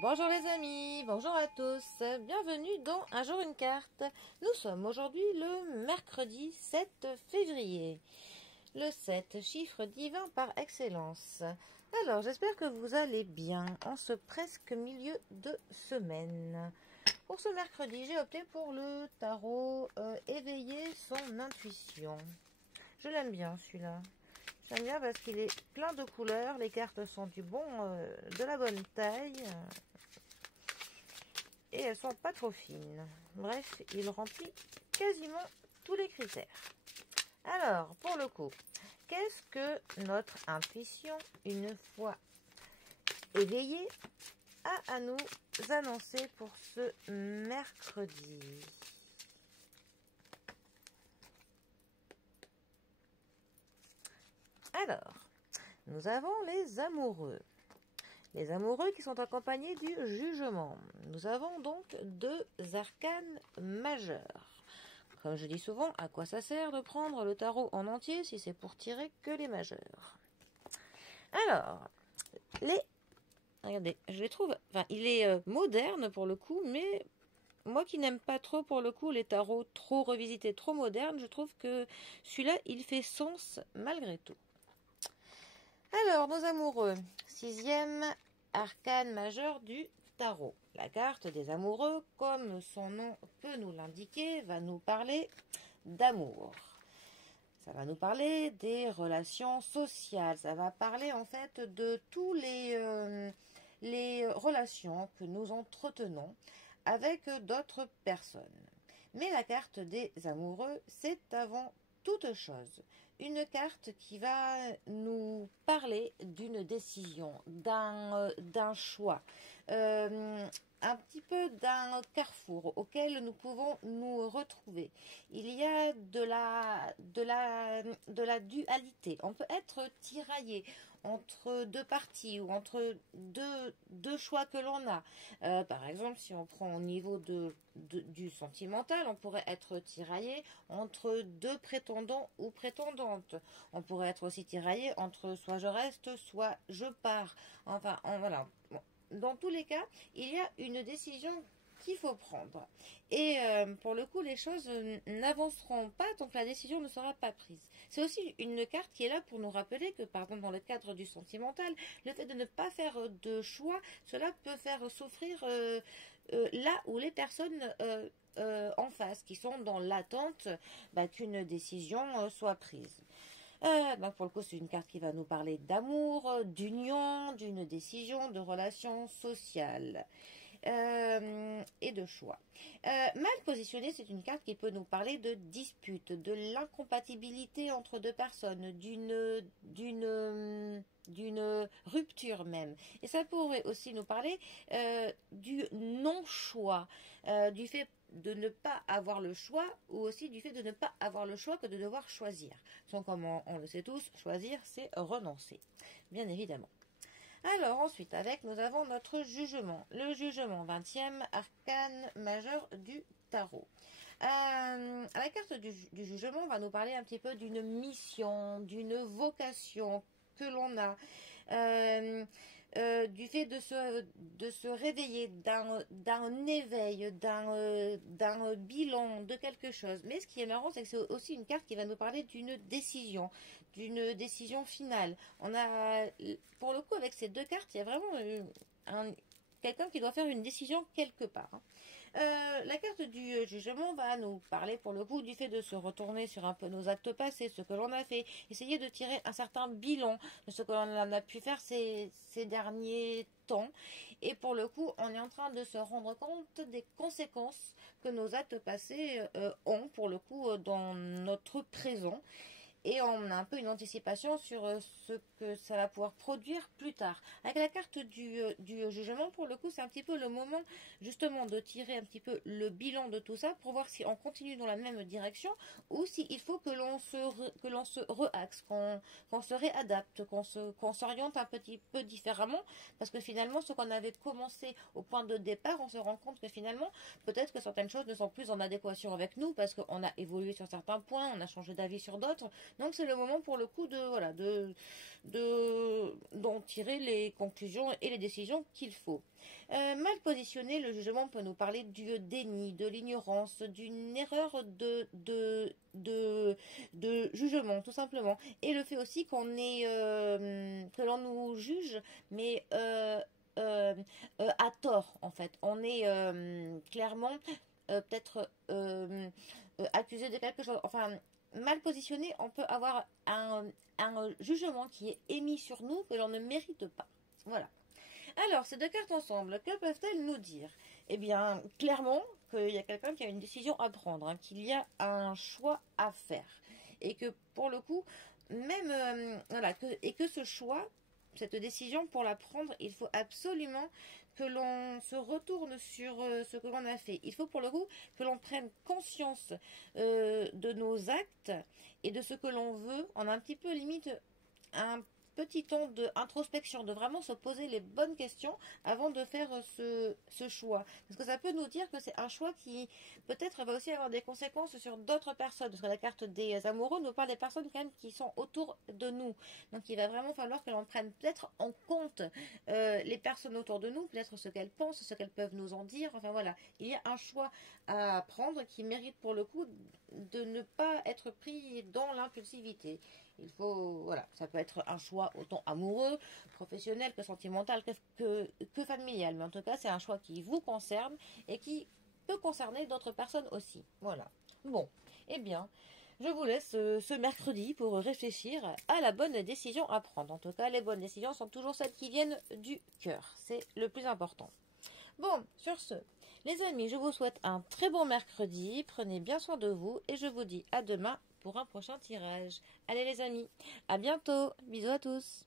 Bonjour les amis, bonjour à tous, bienvenue dans Un jour une carte. Nous sommes aujourd'hui le mercredi 7 février. Le 7, chiffre divin par excellence. Alors j'espère que vous allez bien en ce presque milieu de semaine. Pour ce mercredi, j'ai opté pour le tarot éveiller son intuition. Je l'aime bien celui-là. J'aime bien parce qu'il est plein de couleurs, les cartes sont de la bonne taille et elles sont pas trop fines. Bref, il remplit quasiment tous les critères. Alors, pour le coup, qu'est-ce que notre intuition, une fois éveillée, a à nous annoncer pour ce mercredi ? Alors, nous avons les amoureux. Les amoureux qui sont accompagnés du jugement. Nous avons donc deux arcanes majeurs. Comme je dis souvent, à quoi ça sert de prendre le tarot en entier si c'est pour tirer que les majeurs? Alors, regardez, je les trouve... Enfin, il est moderne pour le coup, mais moi qui n'aime pas trop pour le coup les tarots trop revisités, trop modernes, je trouve que celui-là, il fait sens malgré tout. Alors, nos amoureux, sixième arcane majeur du tarot. La carte des amoureux, comme son nom peut nous l'indiquer, va nous parler d'amour. Ça va nous parler des relations sociales. Ça va parler en fait de tous les relations que nous entretenons avec d'autres personnes. Mais la carte des amoureux, c'est avant toute chose une carte qui va nous parler d'une décision, d'un choix, un petit peu d'un carrefour auquel nous pouvons nous retrouver. Il y a de la dualité. On peut être tiraillé entre deux parties ou entre deux choix que l'on a. Par exemple, si on prend au niveau du sentimental, on pourrait être tiraillé entre deux prétendants ou prétendantes. On pourrait être aussi tiraillé entre soit je reste, soit je pars. Enfin, voilà. Bon. Dans tous les cas, il y a une décision qu'il faut prendre. Et pour le coup, les choses n'avanceront pas tant que la décision ne sera pas prise. C'est aussi une carte qui est là pour nous rappeler que, par exemple, dans le cadre du sentimental, le fait de ne pas faire de choix, cela peut faire souffrir là où les personnes en face, qui sont dans l'attente qu'une décision soit prise. Pour le coup, c'est une carte qui va nous parler d'amour, d'union, d'une décision, de relations sociales et de choix. Mal positionnée, c'est une carte qui peut nous parler de dispute, de l'incompatibilité entre deux personnes, d'une rupture même. Et ça pourrait aussi nous parler du non-choix, du fait de ne pas avoir le choix, ou aussi du fait de ne pas avoir le choix que de devoir choisir. Donc, comme on le sait tous, choisir, c'est renoncer, bien évidemment. Alors ensuite, nous avons notre jugement. Le jugement, 20e arcane majeur du tarot. La carte du jugement va nous parler un petit peu d'une mission, d'une vocation que l'on a, du fait de se réveiller, d'un éveil, d'un bilan, de quelque chose. Mais ce qui est marrant, c'est que c'est aussi une carte qui va nous parler d'une décision finale. On a, pour le coup, avec ces deux cartes, il y a vraiment quelqu'un qui doit faire une décision quelque part. La carte du jugement va nous parler pour le coup du fait de se retourner sur un peu nos actes passés, ce que l'on a fait, essayer de tirer un certain bilan de ce que l'on a pu faire ces derniers temps. Et pour le coup, on est en train de se rendre compte des conséquences que nos actes passés ont pour le coup dans notre présent. Et on a un peu une anticipation sur ce que ça va pouvoir produire plus tard. Avec la carte du jugement, pour le coup, c'est un petit peu le moment justement de tirer un petit peu le bilan de tout ça pour voir si on continue dans la même direction ou s'il faut que l'on se reaxe, qu'on se réadapte, qu'on s'oriente un petit peu différemment, parce que finalement, ce qu'on avait commencé au point de départ, on se rend compte que finalement, peut-être que certaines choses ne sont plus en adéquation avec nous parce qu'on a évolué sur certains points, on a changé d'avis sur d'autres. Donc c'est le moment pour le coup de d'en tirer les conclusions et les décisions qu'il faut. Mal positionné, le jugement peut nous parler du déni, de l'ignorance, d'une erreur de jugement, tout simplement. Et le fait aussi que l'on nous juge, mais à tort, en fait. On est clairement peut-être accusé de quelque chose. Enfin, mal positionné, on peut avoir un jugement qui est émis sur nous que l'on ne mérite pas. Voilà. Alors, ces deux cartes ensemble, que peuvent-elles nous dire? Eh bien, clairement, qu'il y a quelqu'un qui a une décision à prendre, hein, qu'il y a un choix à faire. Et que, pour le coup, même, voilà, et que ce choix, cette décision, pour la prendre, il faut absolument que l'on se retourne sur ce que l'on a fait. Il faut, pour le coup, que l'on prenne conscience de nos actes et de ce que l'on veut, en un petit peu limite un petit temps d'introspection, de vraiment se poser les bonnes questions avant de faire ce choix. Parce que ça peut nous dire que c'est un choix qui peut-être va aussi avoir des conséquences sur d'autres personnes. Parce que la carte des amoureux nous parle des personnes quand même qui sont autour de nous. Donc il va vraiment falloir que l'on prenne peut-être en compte les personnes autour de nous, peut-être ce qu'elles pensent, ce qu'elles peuvent nous en dire. Enfin voilà, il y a un choix à prendre qui mérite pour le coup de ne pas être pris dans l'impulsivité. Il faut, voilà, ça peut être un choix autant amoureux, professionnel que sentimental, que familial. Mais en tout cas, c'est un choix qui vous concerne et qui peut concerner d'autres personnes aussi. Voilà. Bon, eh bien, je vous laisse ce mercredi pour réfléchir à la bonne décision à prendre. En tout cas, les bonnes décisions sont toujours celles qui viennent du cœur. C'est le plus important. Bon, sur ce, les amis, je vous souhaite un très bon mercredi. Prenez bien soin de vous et je vous dis à demain pour un prochain tirage. Allez les amis, à bientôt. Bisous à tous.